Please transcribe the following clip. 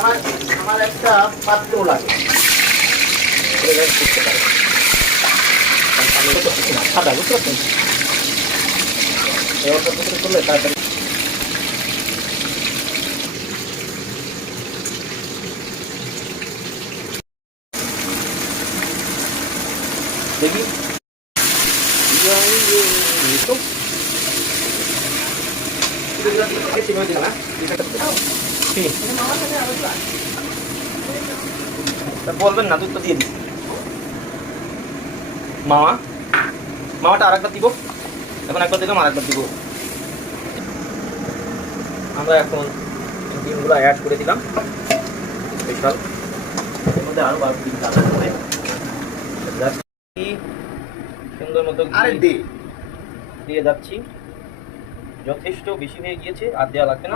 আমার আমার একটা পাত্র লাগে সাদা, বুঝতে পারছেন? এই অল্প করে করলে তাড়াতাড়ি দেখি বলবেন না, দুধটা দিয়ে দিচ্ছি। মামাটা আর একবার দিব, এখন একবার দিলাম, আর একবার দিব। আমরা এখন ডিমগুলো অ্যাড করে দিলাম স্পেশাল, এর মধ্যে আরো 12 ডিম হবে। সুন্দর মতো দিয়ে যাচ্ছি, যথেষ্ট বেশি হয়ে গিয়েছে, আর দেওয়া লাগবে না।